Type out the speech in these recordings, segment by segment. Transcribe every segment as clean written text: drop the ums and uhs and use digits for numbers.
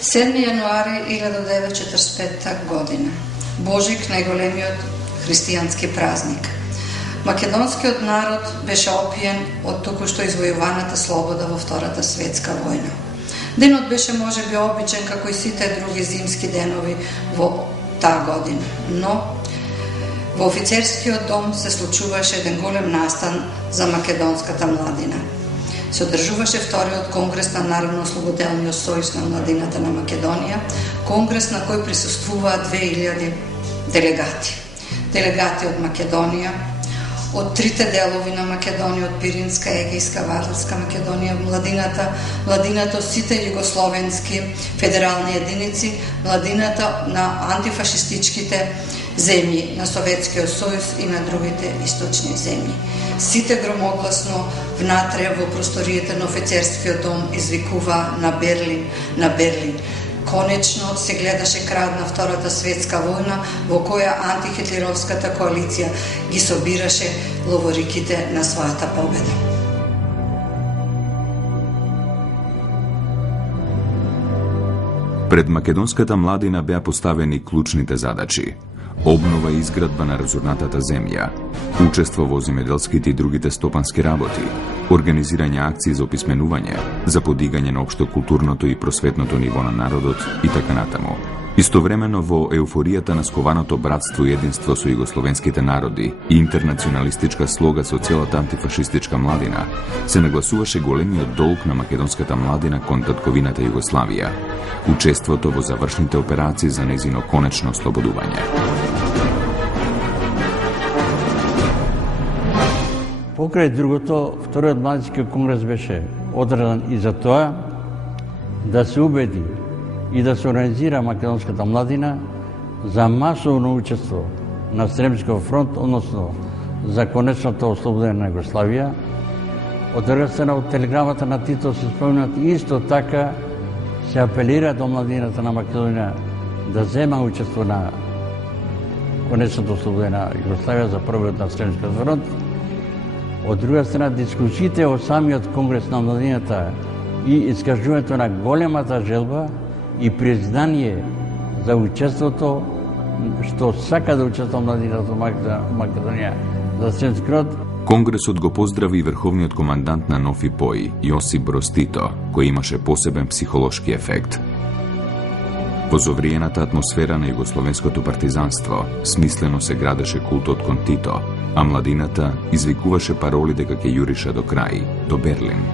7. јануари 1945 година. Божик, најголемиот христијански празник. Македонскиот народ беше опиен од токушто извојуваната слобода во Втората светска војна. Денот беше можеби обичен како и сите други зимски денови во таа година, но во офицерскиот дом се случуваше еден голем настан за македонската младина. Се одржуваше вториот конгрес на Народно-ослободителниот сојуз на младината на Македонија, конгрес на кој присуствуваа 2000 делегати. Делегати од Македонија, од трите делови на Македонија, од Пиринска, Егејска, Вардарска Македонија, младината од сите југословенски федерални единици, младината на антифашистичките земји на Советскиот сојуз и на другите источни земји. Сите громогласно внатре во просториите на офицерскиот дом извикува на Берлин, на Берлин. Конечно се гледаше крај на Втората светска војна, во која антихитлеровската коалиција ги собираше ловориките на својата победа. Пред македонската младина беа поставени клучните задачи: обнова и изградба на разурнатата земја, учество во земјоделските и другите стопански работи, организирање акции за описменување, за подигање на општо културното и просветното ниво на народот и така натаму. Истовремено во еуфоријата на скованото братство и единство со југословенските народи и интернационалистичка слога со целата антифашистичка младина, се нагласуваше големиот долг на македонската младина кон татковината Југославија, учеството во завршните операции за нејзино конечно ослободување. Покрај другото, вториот младински конгрес беше одреден и за тоа да се убеди и да се организира македонската младина за масовно учество на Сремскиот фронт, односно за конечното ослободење на Југославија. Од друга страна, од телеграмата на Тито се спомнат исто така се апелира до младината на Македонија да зема учество на конечното ослободење на Југославија за првиот на Сремскиот фронт. Од друга страна, дискусиите од самиот конгрес на младината и искажувањето на големата желба и признание за учеството, што сака да учества младината Македонија за Сремски род. Конгресот го поздрави и врховниот командант на НОФ и ПОИ, Јосип Броз Тито, кој имаше посебен психолошки ефект. Во зовриената атмосфера на југословенското партизанство, смислено се градеше култот кон Тито, а младината извикуваше пароли дека ќе јурише до крај, до Берлин.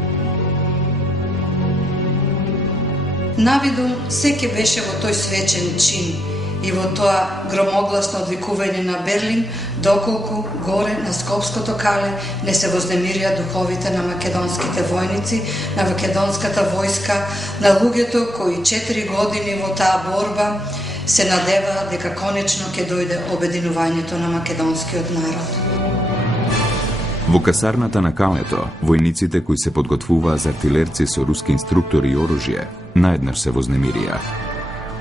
Навидум секи беше во тој свечен чин и во тоа громогласно одвикување на Берлин, доколку горе на Скопското кале не се вознемирија духовите на македонските војници, на македонската војска, на луѓето кои 4 години во таа борба се надеваа дека конечно ќе дојде обединувањето на македонскиот народ. Во касарната на Калето, војниците кои се подготвуваа за артилерци со руски инструктори и оружје, наеднаш се вознемирија.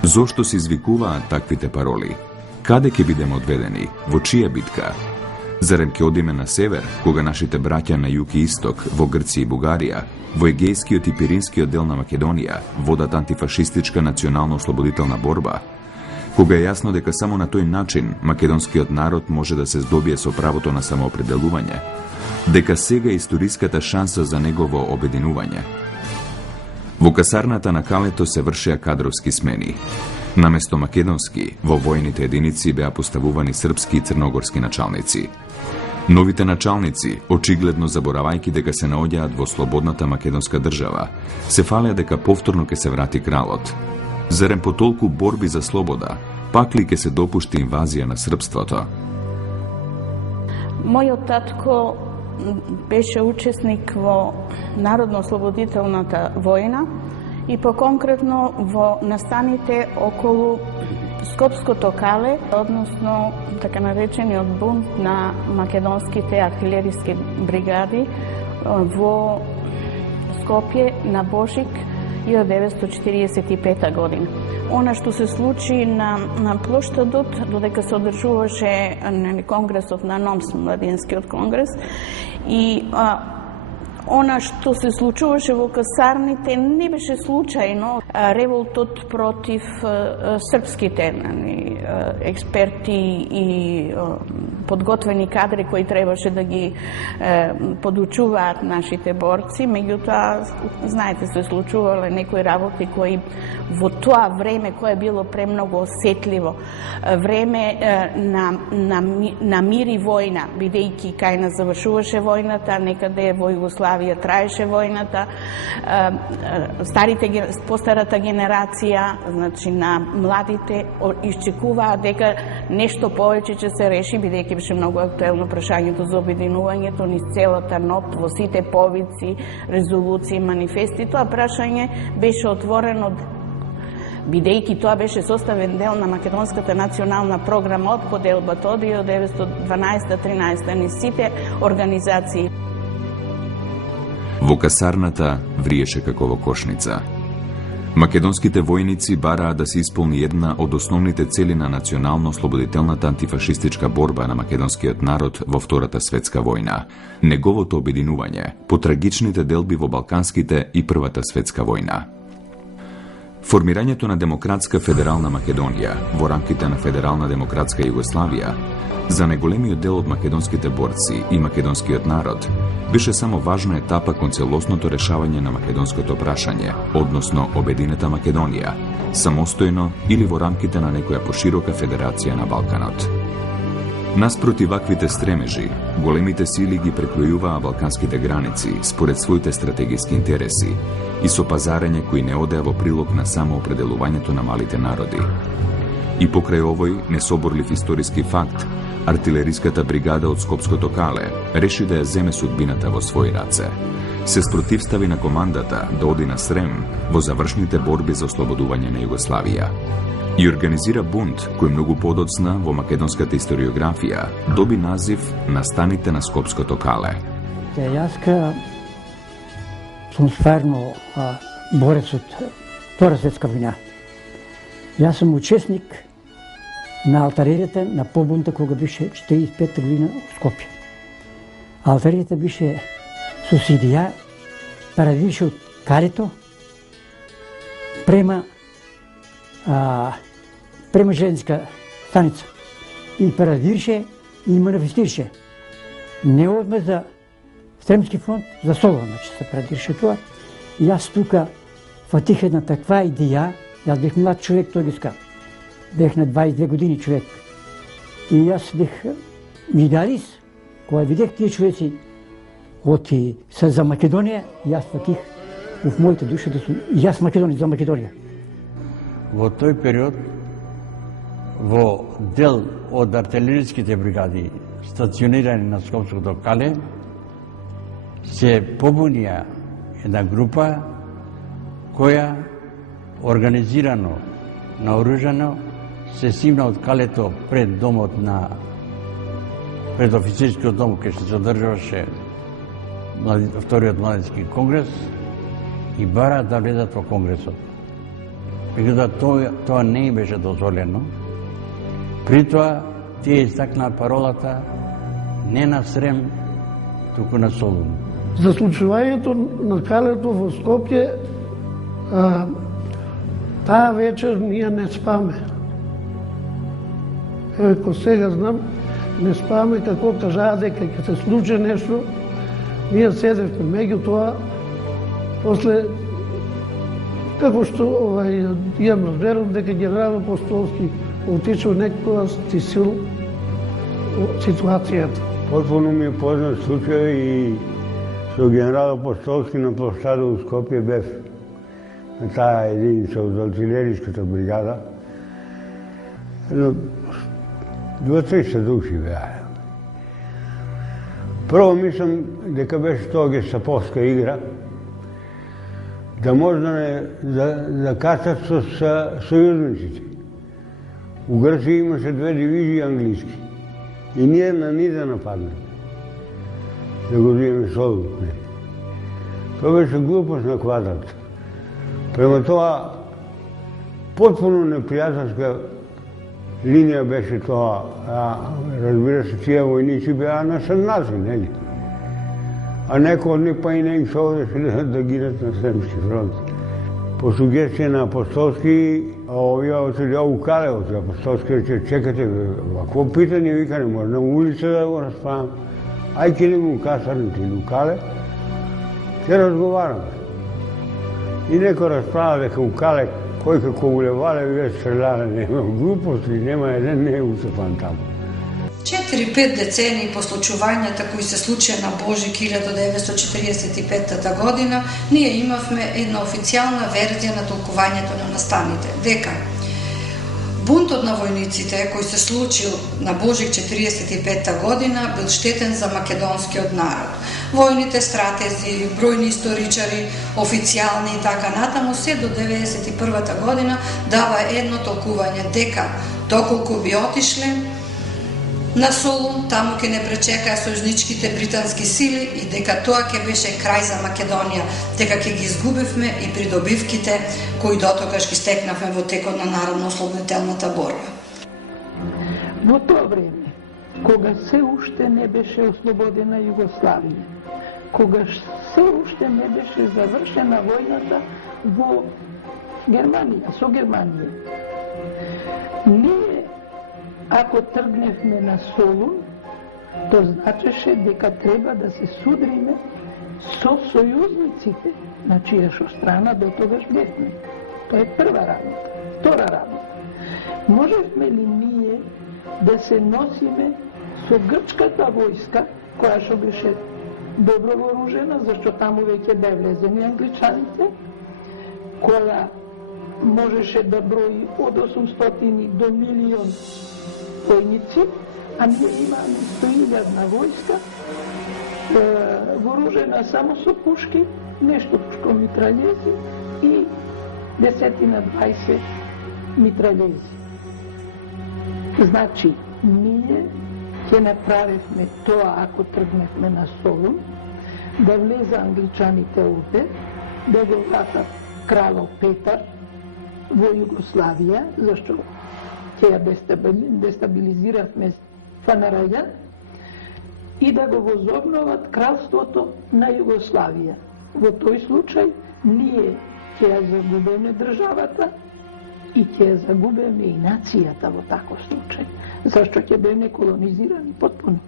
Зошто се извикуваат таквите пароли? Каде ќе бидеме одведени? Во чија битка? Зарем ќе одиме на север, кога нашите браќа на југ и исток, во Грција и Бугарија, во Егејскиот и Пиринскиот дел на Македонија, водат антифашистичка национално-ослободителна борба? Кога е јасно дека само на тој начин македонскиот народ може да се здобие со правото на самоопределување, дека сега е историската шанса за негово обединување. Во касарната на Калето се вршеа кадровски смени. Наместо македонски, во војните единици беа поставувани српски и црногорски началници. Новите началници, очигледно заборавајќи дека се наоѓаат во слободната македонска држава, се фалеа дека повторно ќе се врати кралот. Зарем по толку борби за слобода, пак ли ќе се допушти инвазија на српството? Мојот татко беше учесник во Народно-ослободителната војна и по-конкретно во настаните околу Скопското кале, односно така наречениот бунт на македонските артилериски бригади во Скопје на Божик 1945 година. Она што се случи на плоштадот, додека се одржуваше конгресот на НОМС, младинскиот конгрес, и Она што се случуваше во касарните не беше случајно. Револтот против српските експерти и подготвени кадри кои требаше да ги подучуваат нашите борци, меѓутоа, знаете, се случувале некои работи кои во тоа време кое било премногу осетливо, време на мир и војна, бидејќи кај нас завршуваше војната, некаде во Југославија траеше војната, постарата генерација, значи на младите, исчекуваат дека нешто повеќе ќе се реши, бидејќи беше многу актуелно прашањето за обединувањето низ целата НОП, во сите повици, резолуции, манифести. Тоа прашање беше отворено бидејќи тоа беше составен дел на Македонската национална програма од поделбата од 1912-13 низ сите организации. Во касарната вриеше како во кошница. Македонските војници бараа да се исполни една од основните цели на национално-слободителната антифашистичка борба на македонскиот народ во Втората светска војна, неговото обединување по трагичните делби во Балканските и Првата светска војна. Формирањето на Демократска федерална Македонија во рамките на Федерална демократска Југославија за најголемиот дел од македонските борци и македонскиот народ беше само важна етапа кон целосното решавање на македонското прашање, односно обединета Македонија, самостојно или во рамките на некоја поширока федерација на Балканот. Наспроти ваквите стремежи, големите сили ги прекројуваа балканските граници според своите стратегиски интереси и со пазарење кои не одеа во прилог на самоопределувањето на малите народи. И покрај овој несоборлив историски факт, артилериската бригада од Скопското Кале реши да ја земе судбината во своји раце. Се спротивстави на командата да оди на Срем во завршните борби за ослободување на Југославија и организира бунт кој многу подоцна во македонската историографија доби назив на станите на Скопското Кале. Јас сум стварно борец од Втора светска војна. Јас сум учесник на алтареријата на побунта кога беше 45 година во Скопје. Алтареријата беше субсидија, парадише од Калето према железниска станица и парадирше и манифестирше. Не одма за Сремски фронт, за Солон, значи се парадирше тоа. И јас тука фатих една таква идеја. Јас бех млад човек, тој ги ска. Бех на 22 години човек. И јас бех идеалист. Кога видех тие човеци оти се за Македонија, јас фатих в моите души да сум и јас Македонија за Македонија. Во тој период, во дел од артилериските бригади стационирани на Скопското Кале, се побунија една група која организирано, наоружано, се симна од Калето пред домот пред офицерскиот дом кај што се одржуваше Вториот младински конгрес и бара да влезат во конгресот. Меѓутоа тоа не им беше дозволено. При тоа тие истакнаа паролата не на Срем, туку на Солун. За случувањето на Калето во Скопје, таа вечер ние не спаме. Еве, ко сега знам, не спаме како кажаа дека ќе се случи нешто. Ние седевме, меѓутоа, после, како што имам разберам дека генерал Апостолски отишел некоја стисил ситуацијата. Потpuno ми е познат случај и со генерал Апостолски на площада у Скопје бев на таа единица од артилериската бригада. 200-300 души беа. Прво мислам дека беше тоа гестаповска игра, да може да касат со сојузниците. У Грција имаше 2 дивизии англиски и ние на ни да нападнеме. Да го видиме Солун. Тоа беше глупост на квадрат. Према тоа, потпуно непријателска линија беше тоа. Разбира се, тие војници беа насрнати, нели? a neko od njih pa i ne išao ovdje da ginat na Sremski front. Po sugestiji na apostolski, ja otišao u Kalevo, apostolski reče, čekajte, ovako pitanje vika ne može na ulici da go raspravam. Aj idemo u kasarnici ili u Kale, te razgovaramo. I neko rasprava дека u Kale koji kako ulevale već strelale, nema gluposti, nema jedan ne usefan tamo. 4-5 deceniji по случувањата кои се случија на Божик 1945 година, ние имавме една официјална верзија на толкувањето на настаните, дека бунтот на војниците кој се случил на Божик 45 година бил штетен за македонскиот народ. Војните стратези, бројни историчари, официјални и така натаму, се до 91 година дава едно толкување дека доколку би отишле на Солун, таму ќе не пречекаа сојузничките британски сили и дека тоа ќе беше крај за Македонија, дека ќе ги изгубивме и придобивките кои дотогаш ги стекнавме во текот на народно-ослободителната борба. Во тоа време, кога се уште не беше ослободена Југославија, кога се уште не беше завршена војната во Германија, со Германија, ние ако тргневме на Солун, то значеше дека треба да се судриме со сојузниците, на чијашо страна до тогаш бевме. Тоа е прва работа. Втора работа. Можевме ли ние да се носиме со грчката војска, која што беше добро вооружена, зашто таму веќе бе влезени англичаните, која можеше да брои од 800 до 1.000.000 војници, а ние имаме 100.000 војска, вооружена само со пушки, нешто пушко митраљези и 10-20 митраљези. Значи, ние ќе направивме тоа ако тргневме на Солун, да влеза англичаните овде, да го вратат кралот Петар во Југославија, зашто ќе ја дестабилизиравме ФНРЈ и да го возобноват кралството на Југославија. Во тој случај ние ќе ја загубиме државата и ќе ја загубиме и нацијата во таков случај, зашто ќе биме колонизирани потпуно.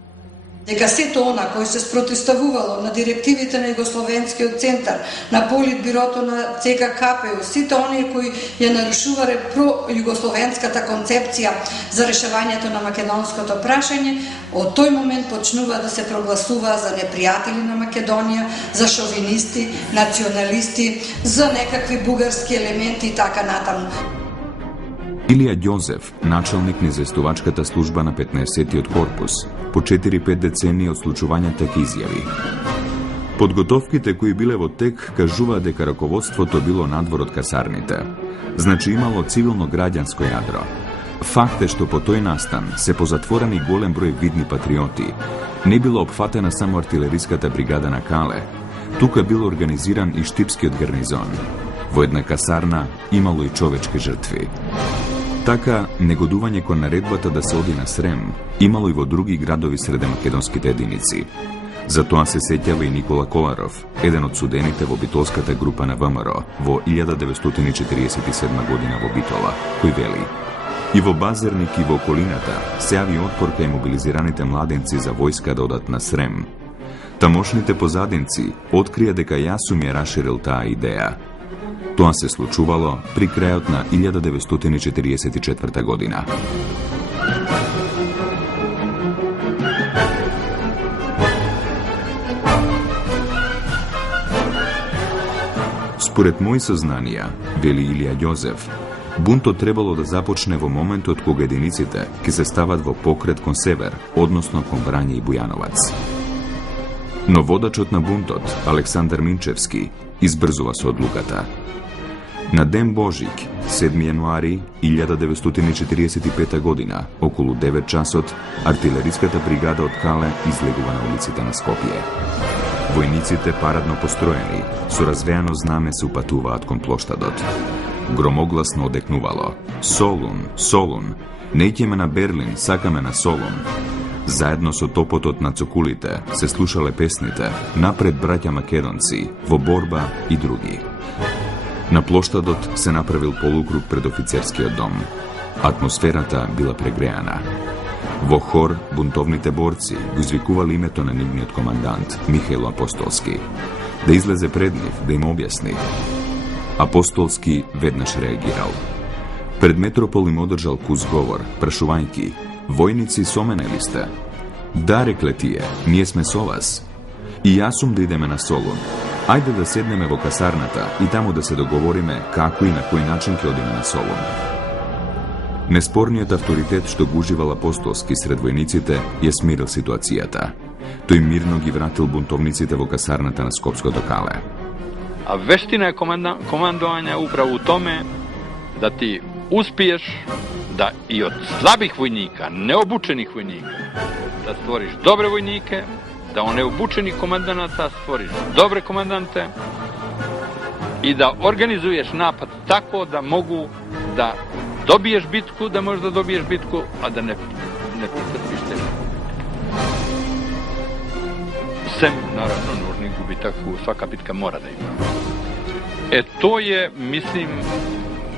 Дека сето она кој се спротивставувало на директивите на Југословенскиот центар, на Политбирото на ЦК-КПУ, сите оние кои ја нарушувале про-југословенската концепција за решавањето на македонското прашање, од тој момент почнува да се прогласува за непријатели на Македонија, за шовинисти, националисти, за некакви бугарски елементи и така натаму. Илија Ѓозеф, началник на известувачката служба на 15-тиот корпус, по 4-5 децении од случувањата ќе изјави: подготовките кои биле во тек кажуваат дека раководството било надвор од касарните. Значи имало цивилно-граѓанско јадро. Факт е што по тој настан се позатворени голем број видни патриоти. Не било опфатена само артилериската бригада на Кале. Тука бил организиран и штипскиот гарнизон. Во една касарна имало и човечки жртви. Така, негодување кон наредбата да се оди на Срем имало и во други градови среде македонските единици. За тоа се сеќава и Никола Коларов, еден од судените во битолската група на ВМРО во 1947 година во Битола, кој вели: и во Базерник и во околината се јави отпор кај мобилизираните младенци за војска да одат на Срем. Тамошните позадинци открија дека јас сум ја расширил таа идеја. Тоа се случувало при крајот на 1944 година. Според мои сознанија, вели Илија Ѓозеф, бунтот требало да започне во моментот кога единиците ќе се стават во покрет кон север, односно кон Врање и Бујановац. Но водачот на бунтот, Александар Минчевски, избрзува со одлуката. На Ден Божик, 7 јануари 1945 година, околу 9 часот, артилериската бригада од Кале излегува на улиците на Скопје. Војниците парадно построени, со развеано знаме се упатуваат кон плоштадот. Громогласно одекнувало: Солун, Солун, не ќеме на Берлин, сакаме на Солун. Заедно со топотот на цокулите се слушале песните "Напред браќа македонци", "Во борба" и други. На плоштадот се направил полукруг пред офицерскиот дом. Атмосферата била прегреана. Во хор, бунтовните борци го извикували името на нивниот командант, Михаил Апостолски, да излезе пред нив, да им објасни. Апостолски веднаш реагирал. Пред Метропол им одржал кус говор, прашувајќи: "Војници, со мене ли сте?" "Да," рекле тие, "ние сме со вас. И јас сум да идеме на Солун. Ајде да седнеме во касарната и таму да се договориме како и на кој начин ќе одиме на Солун." Неспорниот авторитет што го уживал Апостолски сред војниците ја смирил ситуацијата. Тој мирно ги вратил бунтовниците во касарната на Скопското кале. А вештина е командување управо у томе да ти успиеш да и од слабих војника, необучених војника, да створиш добре војнике, да од необучени команданата створиш добре команданте и да организуеш напад тако да могу да добиеш битку, да можеш да добиеш битку, а да не претрпиш тежко. Сем, наравно, нужни губитак, свака битка мора да има. Тоа е, мислим,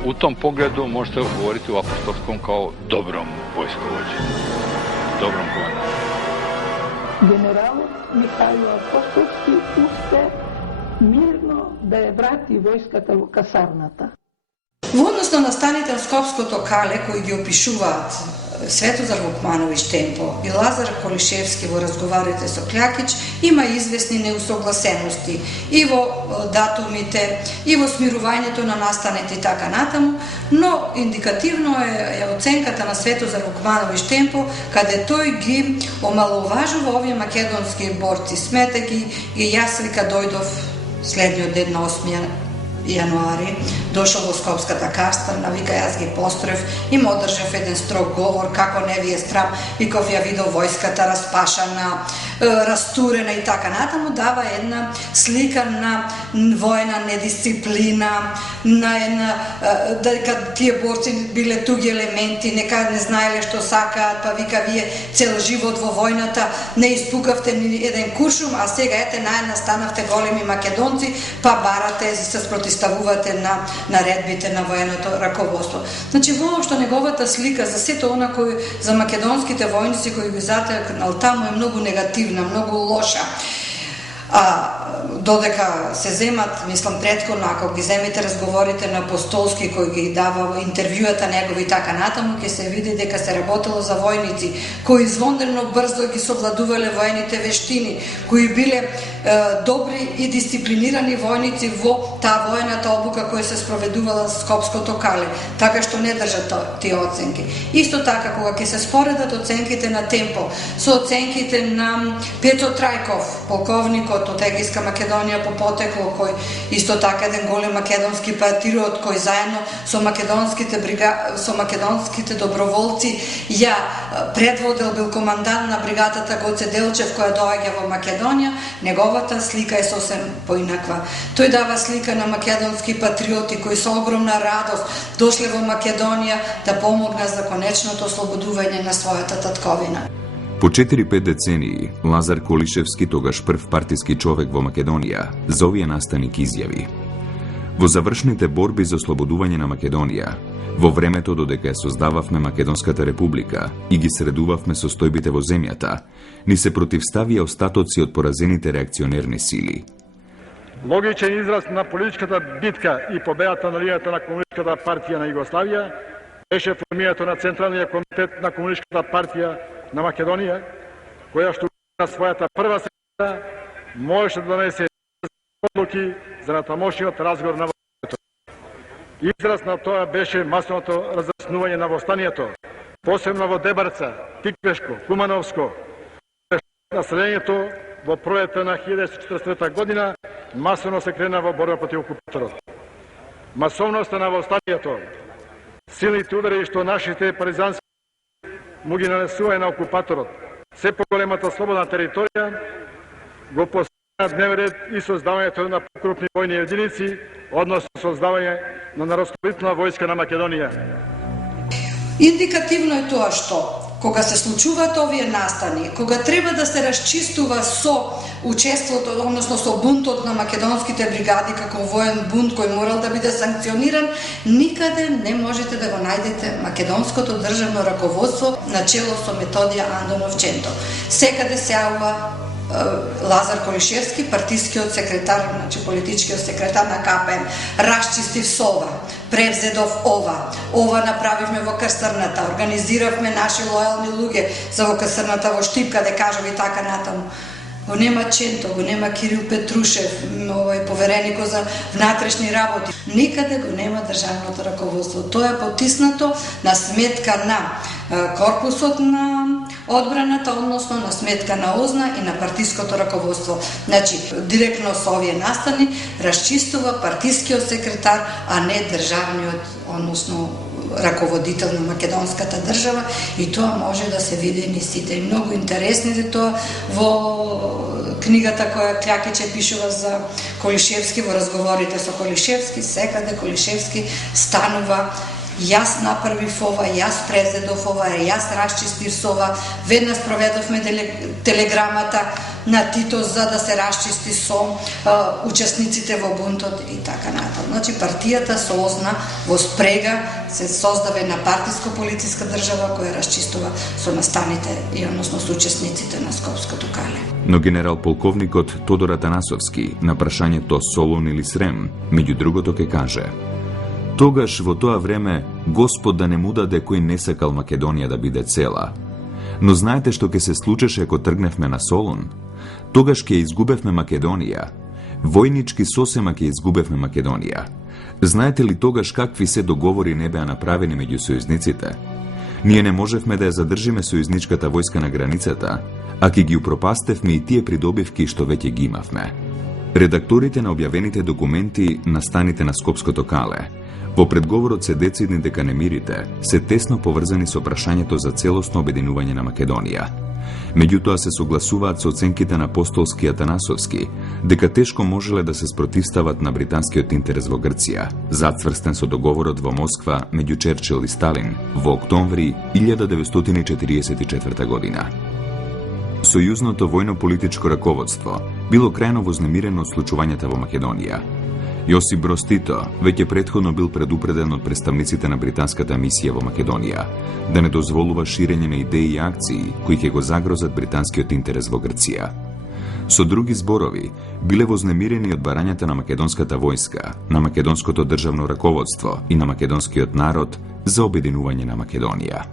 у том погледу може се говорити у Апостолском као добром војсковоđe, добром команданту. Генералот Михаил Апостолски успе мирно да ја врати војската во касарната. Во однос на настаните на Скопското кале, кои ги опишуваат Светозар Вукмановиќ Темпо и Лазар Колишевски во разговарите со Клјакиќ, има известни неусогласености и во датумите, и во смирувањето на настаните и така натаму, но индикативно е оценката на Светозар Вукмановиќ Темпо, каде тој ги омаловажува овие македонски борци, смета ги, и јас вика дојдов следниот ден на 8 јануари, дошол во Скопската касарна, вика јас ги построев и му одржав еден строг говор, како не ви е страм, виков ја видов војската распашана, растурена и така натаму, дава една слика на војна недисциплина, на една, дека тие борци биле туги елементи, нека не знаеле што сакаат, па вика вие цел живот во војната не испукавте ни еден куршум, а сега ете наедна станавте големи македонци, па барате и се спротиставувате на наредбите на военото раководство. Значи, воопшто неговата слика за сето она кој за македонските војници кои ги затекнал таму е многу негативна, многу лоша. Додека се земат, мислам претходно, ако ги земете разговорите на Апостолски кој ги дава интервјуата негови и така натаму, ќе се види дека се работело за војници кои извонредно брзо ги совладувале воените вештини, кои биле добри и дисциплинирани војници во таа воената обука која се спроведувала Скопското кале, така што не држат тие оценки. Исто така, кога ќе се споредат оценките на Темпо со оценките на Петро Трајков, полковникот од Егејска Македонија по потекло, кој исто така еден голем македонски патриот, кој заедно со македонските доброволци ја предводел, бил командант на бригадата Гоце Делчев која доаѓа во Македонија, неговата слика е сосем поинаква. Тој дава слика на македонски патриоти кои со огромна радост дошле во Македонија да помогнат за конечното ослободување на својата татковина. По 4-5 децении, Лазар Колишевски, тогаш прв партиски човек во Македонија, за овие настаник изјави: "Во завршните борби за ослободување на Македонија, во времето додека ја создававме Македонската република и ги средувавме состојбите во земјата, ни се противставија остатоци од поразените реакционерни сили. Логичен израз на политичката битка и победата на линијата на Комунистичката партија на Југославија беше формирањето на Централниот комитет на Комунистичката партија на Македонија, која што на својата прва седница можеше да донесе одлуки за натамошниот разговор на востанието. Израз на тоа беше масовното разраснување на востанието, посебно во Дебарца, Тиквешко, Кумановско. Населението во пролетта на 1943 година масовно се крена во борба против окупаторот. Масовноста на востанието, силните удари што нашите партизански му ги нанесува на окупаторот, се поголемата слободна територија, го поставя на дневен ред и создавањето на покрупни војни единици, односно создавање на народстволюбна војска на Македонија. Индикативно е тоа што кога се случуваат овие настани, кога треба да се расчистува со учеството, односно со бунтот на македонските бригади како воен бунт кој морал да биде санкциониран, никаде не можете да го најдете македонското државно раководство на чело со Методија Андонов Ченто. Секаде се јавува Лазар Колишевски, партискиот секретар, значи политичкиот секретар на КПМ, расчистив со ова, превзедов ова направивме во Касарната, организиравме наши лојални луѓе за во Касарната, во Штип, каде кажав и така натаму. Го нема Ченто, го нема Кирил Петрушев, повереникот за внатрешни работи. Никаде го нема државното раководство. Тоа е потиснато на сметка на корпусот на одбраната, односно на сметка на ОЗНА и на партиското раководство. Значи, директно со овие настани расчистува партискиот секретар, а не државниот, односно раководител на македонската држава, и тоа може да се види ни сите. И многу интересно е тоа во книгата која Клякиче пишува за Колишевски, во разговорите со Колишевски, секаде Колишевски станува: јас направив ова, јас презедов ова, јас расчистив со ова, веднаш проведовме телеграмата на Тито за да се расчисти со учесниците во бунтот и така натаму. Значи партијата со ОЗНА во спрега се создава една партиско-полициска држава која расчистува со настаните и односно со учесниците на Скопското кале. Но генерал-полковникот Тодор Атанасовски на прашањето Солун или Срем, меѓу другото ке каже: тогаш во тоа време Господ да не му даде кој не сакал Македонија да биде цела. Но знаете што ќе се случеше ако тргневме на Солун? Тогаш ќе изгубевме Македонија. Војнички сосема ќе изгубевме Македонија. Знаете ли тогаш какви се договори не беа направени меѓу сојузниците? Ние не можевме да ја задржиме сојузничката војска на границата, а ќе ги упропастевме и тие придобивки што веќе ги имавме. Редакторите на објавените документи на станите на Скопското кале во предговорот се децидни дека немирите се тесно поврзани со прашањето за целосно обединување на Македонија. Меѓутоа се согласуваат со оценките на Апостолски и Атанасовски дека тешко можеле да се спротивстават на британскиот интерес во Грција, зацврстен со договорот во Москва меѓу Черчил и Сталин во октомври 1944 година. Сојузното војно-политичко раководство било крајно вознемирено од случувањата во Македонија. Јосип Броз Тито веќе претходно бил предупреден од представниците на британската мисија во Македонија да не дозволува ширење на идеи и акции кои ќе го загрозат британскиот интерес во Грција. Со други зборови, биле вознемирени од барањата на македонската војска, на македонското државно раководство и на македонскиот народ за обединување на Македонија.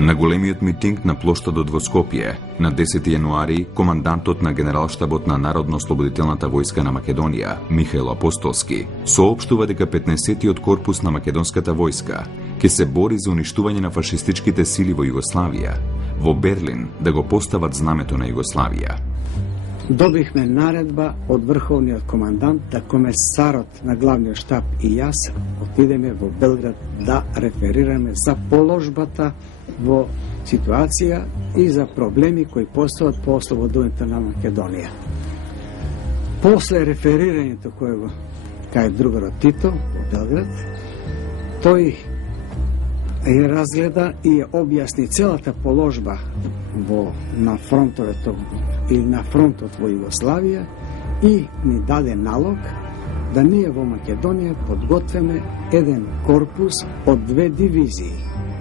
На големиот митинг на плоштадот во Скопје на 10 јануари, командантот на Генералштабот на Народно-ослободителната војска на Македонија, Михаил Апостолски, соопштува дека 15-тиот корпус на македонската војска ќе се бори за уништување на фашистичките сили во Југославија, во Берлин да го постават знамето на Југославија. Добихме наредба од врховниот командант да комесарот на главниот штаб и јас отидеме во Белград да реферираме за положбата во ситуација и за проблеми кои постојат по ослободувањето на Македонија. После реферирањето кое го кај другарот Тито во Белград, тој ја разгледа и ја објасни целата положба на фронтовето или на фронтот во Југославија и ни даде налог да ние во Македонија подготвиме еден корпус од 2 дивизии.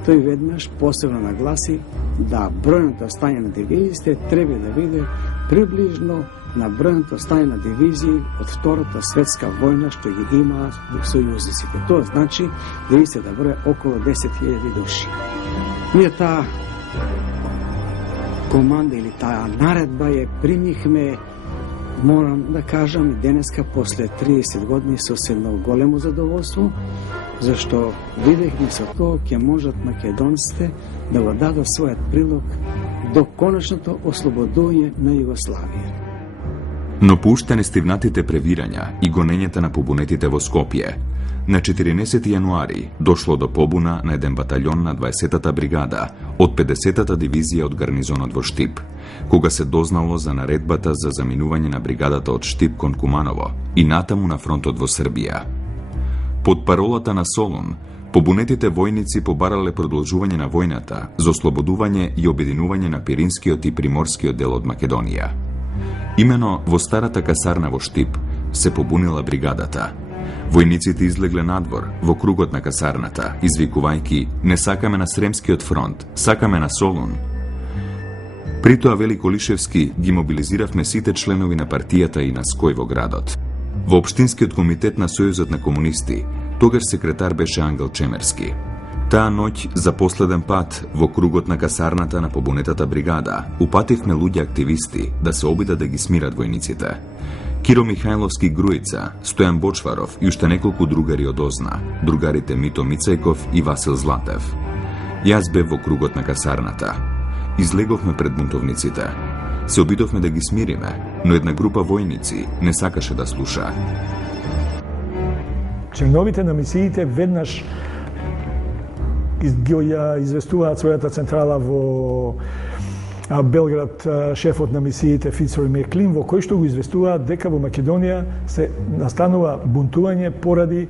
Тој веднаш посебно нагласи да бројното стање на дивизиите треба да биде приближно на бројното стање на дивизии од Втората светска војна што ги имаа сојузниците. Тоа значи дивизиите да броја околу 10.000 души. Ние таа команда или таа наредба ја примихме, морам да кажам, и денеска после 30 години со едно големо задоволство, зашто видехме со тоа ќе можат македонците да го дадат својот прилог до конечното ослободување на Југославија. Но по уште нестивнатите превирања и гонењата на побунетите во Скопје, на 14 јануари дошло до побуна на еден батаљон на 20-та бригада од 50-та дивизија од гарнизонот во Штип, кога се дознало за наредбата за заминување на бригадата од Штип кон Куманово и натаму на фронтот во Србија. Под паролата на Солун, побунетите војници побарале продолжување на војната за ослободување и обединување на Пиринскиот и Приморскиот дел од Македонија. Имено во старата касарна во Штип се побунила бригадата. Војниците излегле надвор, во кругот на касарната, извикувајќи "Не сакаме на Сремскиот фронт, сакаме на Солун". При тоа, вели Колишевски, ги мобилизиравме сите членови на партијата и на Ској во градот. Во Општинскиот комитет на Сојузот на комунисти, тогаш секретар беше Ангел Чемерски. Таа ноќ, за последен пат, во кругот на касарната на побунетата бригада, упативме луѓе активисти да се обидат да ги смират војниците. Киро Михајловски Груица, Стојан Бочваров и уште неколку другари од Озна, другарите Мито Мицајков и Васил Златев. Јас бев во кругот на касарната. Излеговме пред бунтовниците. Се обидовме да ги смириме, но една група војници не сакаше да слуша. Членовите на мисиите веднаш ги известуваат својата централа во Белград, шефот на мисиите Фицрој Меклин, во кој што го известуваат дека во Македонија се настанува бунтување поради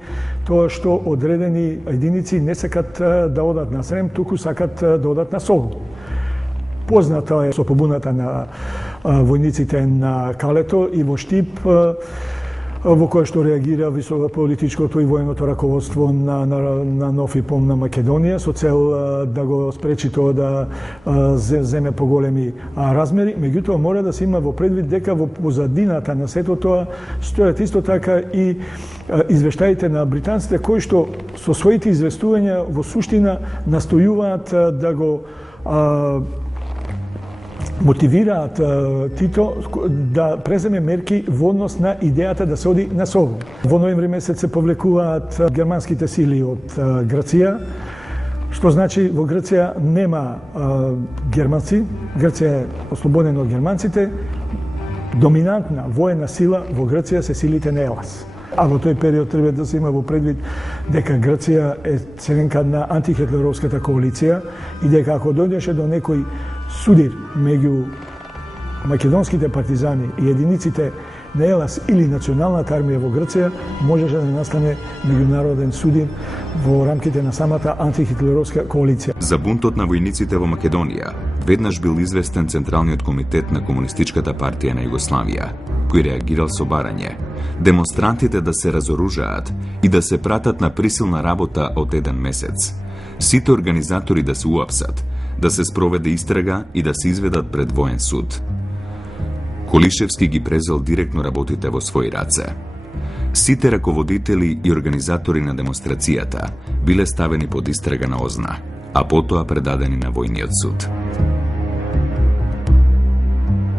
тоа што одредени единици не сакат да одат на Срем, туку сакат да одат на Солун. Позната е со побуната на војниците на Калето и во Штип, во која што реагира високополитичкото и војното раководство на Нов и Пом на Македонија со цел да го спречи тоа да земе поголеми размери. Меѓутоа мора да се има во предвид дека во позадината на сето тоа стојат исто така и извештаите на британците кои што со своите известувања во суштина настојуваат да го мотивираат Тито да преземе мерки во однос на идејата да се оди на Солун. Во ноември месец се повлекуваат германските сили од Грција, што значи во Грција нема германци, Грција е ослободена од германците, доминантна воена сила во Грција се силите на Елас. А во тој период треба да се има во предвид дека Грција е членка на антихитлеровската коалиција и дека ако дојдеше до некој судир меѓу македонските партизани и единиците на Елас или националната армија во Грција, можеше да настане меѓународен судир во рамките на самата антихитлеровска коалиција. За бунтот на војниците во Македонија веднаш бил известен Централниот комитет на Комунистичката партија на Југославија, кој реагирал со барање демонстрантите да се разоружаат и да се пратат на присилна работа од еден месец. Сите организатори да се уапсат, да се спроведе истрага и да се изведат пред воен суд. Колишевски ги презел директно работите во своји раце. Сите раководители и организатори на демонстрацијата биле ставени под истрага на Озна, а потоа предадени на војниот суд.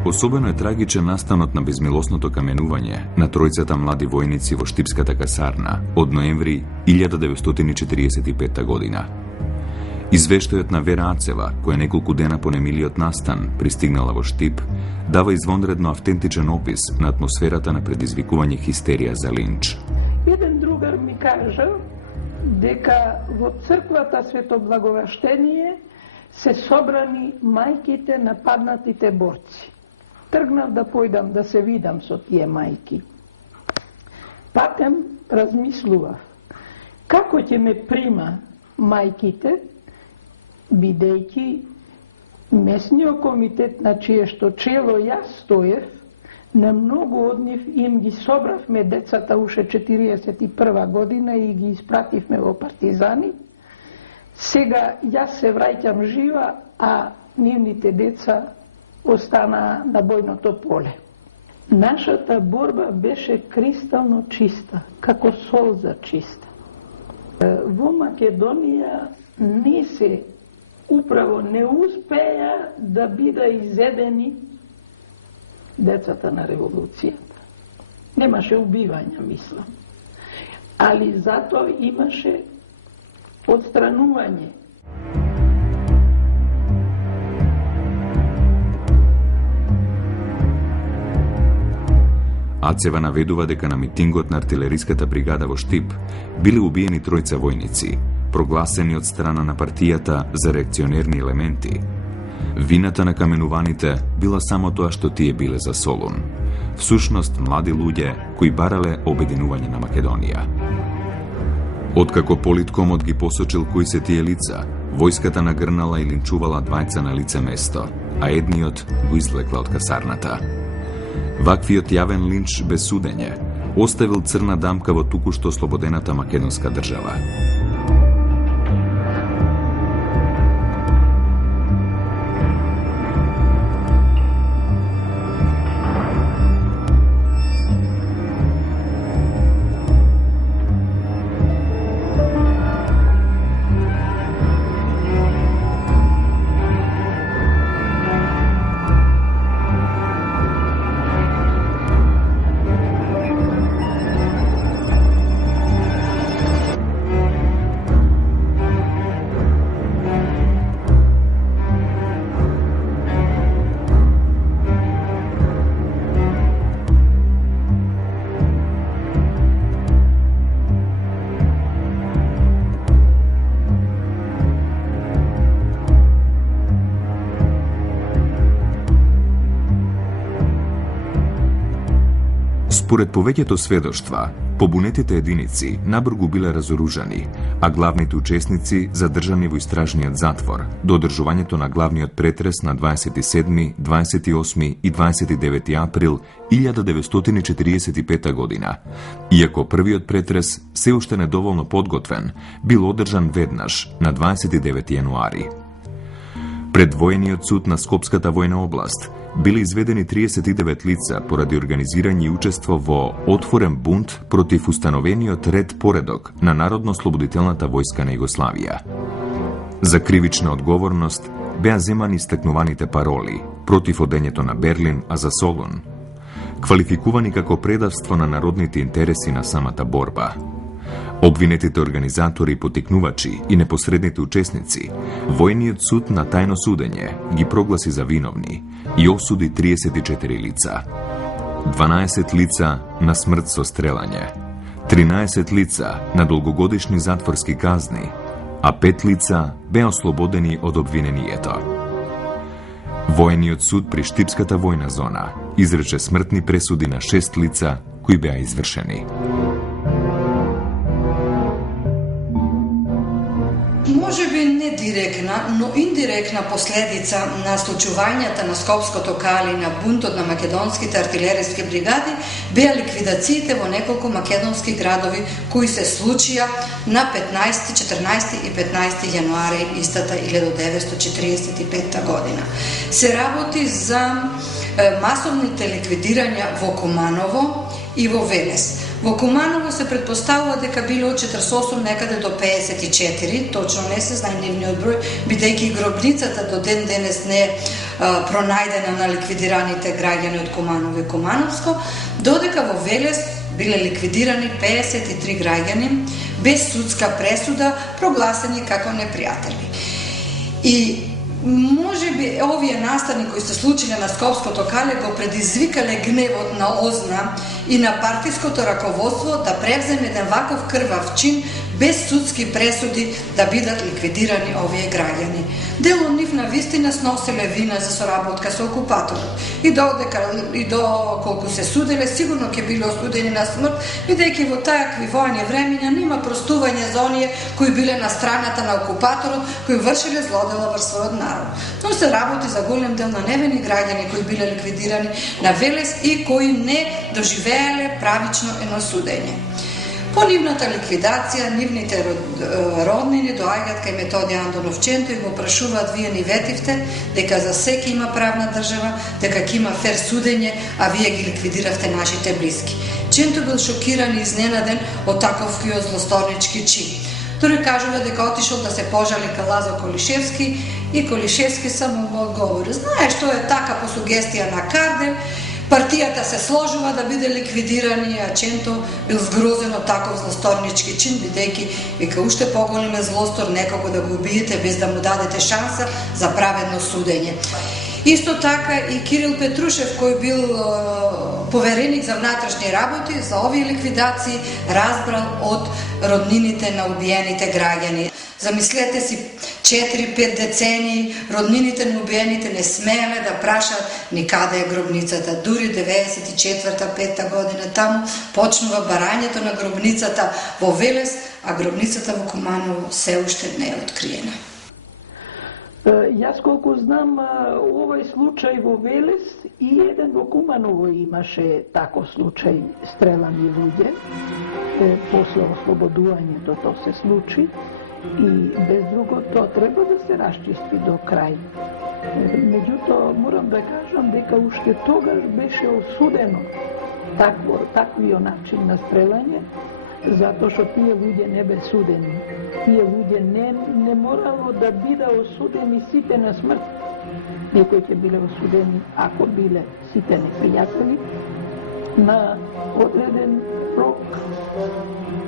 Особено е трагичен настанот на безмилосното каменување на тројцата млади војници во Штипската касарна од ноември 1945 година. Извештајот на Вера Ацева, која неколку дена по немилиот настан пристигнала во Штип, дава извонредно автентичен опис на атмосферата на предизвикување хистерија за линч. Еден другар ми кажа дека во црквата Свето Благовештение се собрани мајките на паднатите борци. Тргнав да појдам да се видам со тие мајки. Патем размислував како ќе ме прима мајките, бидејќи месниот комитет на чие што чело јас стоев, на многу од нив им ги собравме децата уште 41 година и ги испративме во партизани. Сега јас се враќам жива, а нивните деца остана на бојното поле. Нашата борба беше кристално чиста, како солза чиста. Во Македонија управо не успеа да бида изедени децата на револуцијата. Немаше убивања, мислам. Али затоа имаше отстранување. Ацева наведува дека на митингот на артилериската бригада во Штип биле убиени тројца војници, прогласени од страна на партијата за реакционерни елементи. Вината на каменуваните била само тоа што тие биле за Солун. Всушност, млади луѓе кои барале обединување на Македонија. Откако политкомот ги посочил кои се тие лица, војската нагрнала и линчувала двајца на лице место, а едниот го извлекла од касарната. Ваквиот јавен линч без судење оставил црна дамка во токушто ослободената македонска држава. Според повеќето сведоштва, побунетите единици набргу биле разоружани, а главните учесници задржани во истражниот затвор до одржувањето на главниот претрес на 27, 28 и 29 април 1945 година. Иако првиот претрес, се уште недоволно подготвен, бил одржан веднаш на 29 јануари. Пред војниот суд на Скопската војна област биле изведени 39 лица поради организирање и учество во отворен бунт против установениот ред поредок на Народно-ослободителната војска на Југославија. За кривична одговорност беа земани истакнуваните пароли против одењето на Берлин, а за Солун, квалификувани како предавство на народните интереси на самата борба. Обвинетите организатори, потикнувачи и непосредните учесници, војниот суд на тајно судење ги прогласи за виновни и осуди 34 лица. 12 лица на смрт со стрелање, 13 лица на долгогодишни затворски казни, а 5 лица беа ослободени од обвинението. Војниот суд при Штипската војна зона изрече смртни пресуди на 6 лица кои беа извршени. Може би не директна, но индиректна последица на случувањата на Скопското кали на бунтот на македонските артилериски бригади беа ликвидациите во неколку македонски градови кои се случија на 15, 14 и 15 јануари истата 1945 година. Се работи за масовните ликвидирања во Куманово и во Велес. Во Куманово се предпоставува дека било од 48 некаде до 54, точно не се знае нивниот број, бидејќи гробницата до ден денес не е пронајдена на ликвидираните граѓани од Куманово и Кумановско, додека во Велес биле ликвидирани 53 граѓани без судска пресуда, прогласени како непријатели. И може би овие настани кои се случиле на Скопското кале го предизвикале гневот на ОЗНА и на партиското раководство да превземе еден ваков крвав чин без судски пресуди да бидат ликвидирани овие граѓани. Дел од нив навистина сноселе вина за соработка со окупаторот и доколку се суделе, сигурно ќе биле осудени на смрт, бидејќи во тајакви војни времиња нема простување за оние кои биле на страната на окупаторот, кои вршиле злодела врз својот народ. Но се работи за голем дел на невини граѓани кои биле ликвидирани на Велес и кои не доживееле правично едно судење. По нивната ликвидација, нивните роднини доаѓаат кај Методија Андоновченто и го прашуваат: вие ни ветивте дека за секи има правна држава, дека ќе има фер судење, а вие ги ликвидиравте нашите блиски. Ченто бил шокиран и изненаден од таков злосторнички чин. Тој кажува дека отишол да се пожали кај Лазо Колишевски и Колишевски само му одговори: знаеш, што е така по сугестија на Кардель, партијата се сложува да биде ликвидирани, а Ченто бил згрозен од таков злосторнички чин, бидејќи вика уште поголем е злостор некако да го убиете без да му дадете шанса за праведно судење. Исто така и Кирил Петрушев, кој бил повереник за внатрешни работи, за овие ликвидации разбрал од роднините на убиените граѓани. Замислете си, 4-5 децении роднините на убиените не смееле да прашат ни каде е гробницата. Дури 94-5 година таму почнува барањето на гробницата во Велес, а гробницата во Куманово се уште не е откриена. Јас колку знам, овој случај во Велес и еден во Куманово имаше таков случај, стрелани луѓе. После ослободувањето тоа се случи и без друго тоа треба да се расчисти до крај. Меѓутоа, морам да кажам дека уште тогаш беше осудено таквиот начин на стрелање, затоа што тие луѓе не бе судени. Тие луѓе не морало да биде осудени сите на смрт. Некои ќе биле осудени, ако биле сите непријатели, на одреден рок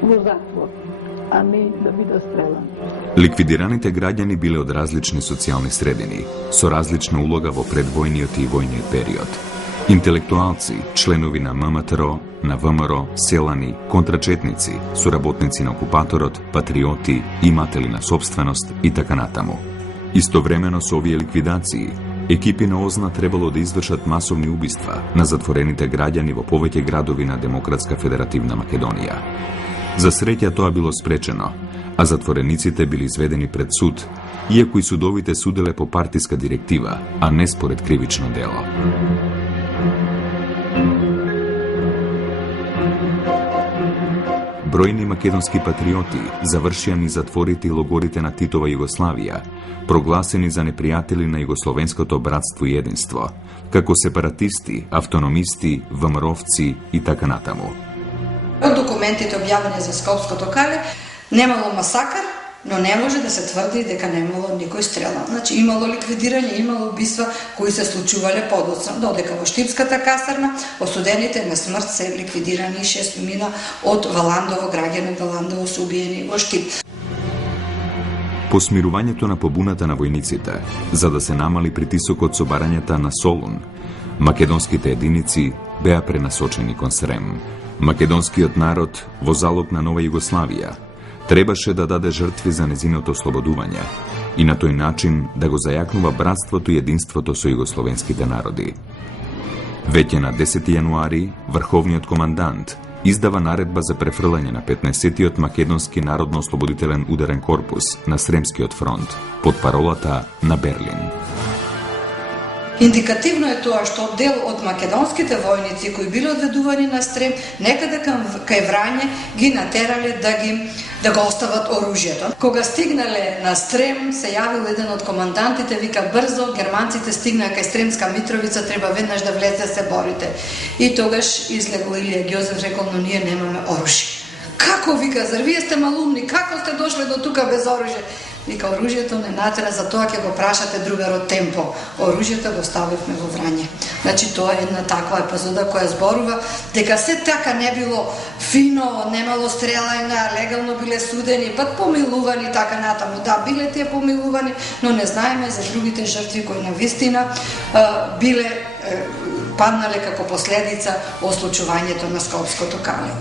во затвор, а не да биде стрелан. Ликвидираните граѓани биле од различни социјални средини, со различна улога во предвојниот и војниот период. Интелектуалци, членови на ММТРО, на ВМРО, селани, контрачетници, соработници на окупаторот, патриоти, иматели на собственост и така натаму. Истовремено со овие ликвидации, екипи на ОЗНА требало да извршат масовни убиства на затворените граѓани во повеќе градови на Демократска федеративна Македонија. За среќа тоа било спречено, а затворениците били изведени пред суд, иако и судовите суделе по партиска директива, а не според кривично дело. Бројни македонски патриоти, завршени затворите и логорите на Титова Југославија, прогласени за непријатели на југословенското братство и единство, како сепаратисти, автономисти, ВМРО-вци и така натаму. Од документите објавени за Скопското кале, немало масакар, но не може да се тврди дека немало никој стрелан. Значи, имало ликвидирање, имало убиства кои се случувале подоцна, додека во Штипската касарна осудените на смрт се ликвидирани 6 мина од Валандово, граѓани Валандово се убиени во Штип. По смирувањето на побуната на војниците, за да се намали притисокот со барањата на Солун, македонските единици беа пренасочени кон Срем. Македонскиот народ, во залог на нова Југославија, требаше да даде жртви за незиното ослободување и на тој начин да го зајакнува братството и единството со југословенските народи. Веќе на 10 јануари, врховниот командант издава наредба за префрлање на 15-тиот македонски народно-ослободителен ударен корпус на Сремскиот фронт под паролата на Берлин. Индикативно е тоа што дел од македонските војници кои биле одведувани на Стрем, некаде кај Врање ги натерале да го остават оружјето. Кога стигнале на Стрем, се јавил еден од командантите, вика брзо, германците стигнаа кај Стремска Митровица, треба веднаш да влезе се борите. И тогаш излегол Илија Ѓозеф, рекол, но ние немаме оружје. Како, вика, зар вие сте малумни, како сте дошле до тука без оружје? Вика, оружјето не натера, за тоа ќе го прашате другарот Темпо. Оружјето го ставивме во Врање. Значи, тоа е една таква епизода која зборува дека се така не било фино, немало стрелање, легално биле судени, пат помилувани, така натаму. Да, биле тие помилувани, но не знаеме за другите жртви кои навистина биле паднале како последица од случувањето на Скопското кале.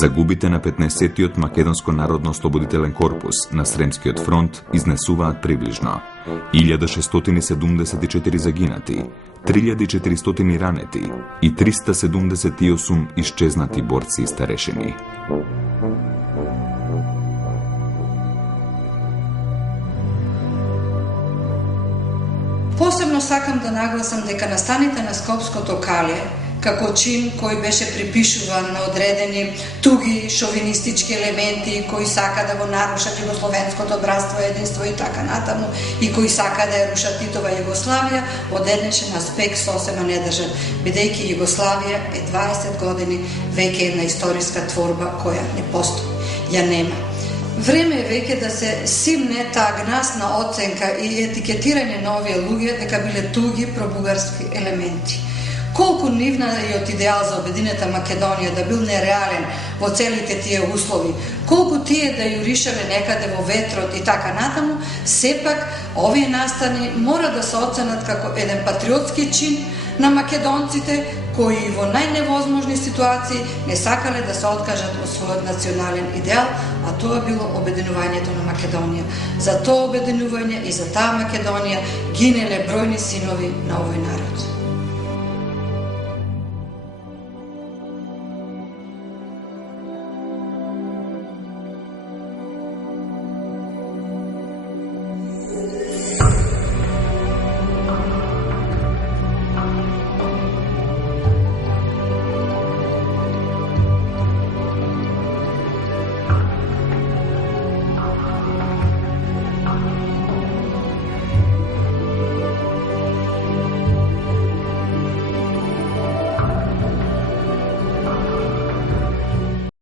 Загубите на 15-тиот македонско народно-ослободителен корпус на Сремскиот фронт изнесуваат приближно 1674 загинати, 3400 ранети и 378 исчезнати борци и старешини. Посебно сакам да нагласам дека настаните на Скопското кале, како чин кој беше припишуван на одредени туги шовинистички елементи кои сака да го нарушат југословенското братство, единство и така натаму, и кои сака да ја рушат Титова Југославија, од еднешен аспект сосема не држат, бидејќи Југославија е 20 години веќе една историска творба која не постои, ја нема. Време е веќе да се симне таа гнасна оценка и етикетирање на овие луѓе дека биле туги пробугарски елементи. Колку нивна и од идеал за обединета Македонија да бил нереален во целите тие услови, колку тие да јуришеле некаде во ветрот и така натаму, сепак овие настани мора да се оценат како еден патриотски чин на македонците кои во најневозможни ситуации не сакале да се откажат од својот национален идеал, а тоа било обединувањето на Македонија. За тоа обединување и за таа Македонија гинеле бројни синови на овој народ.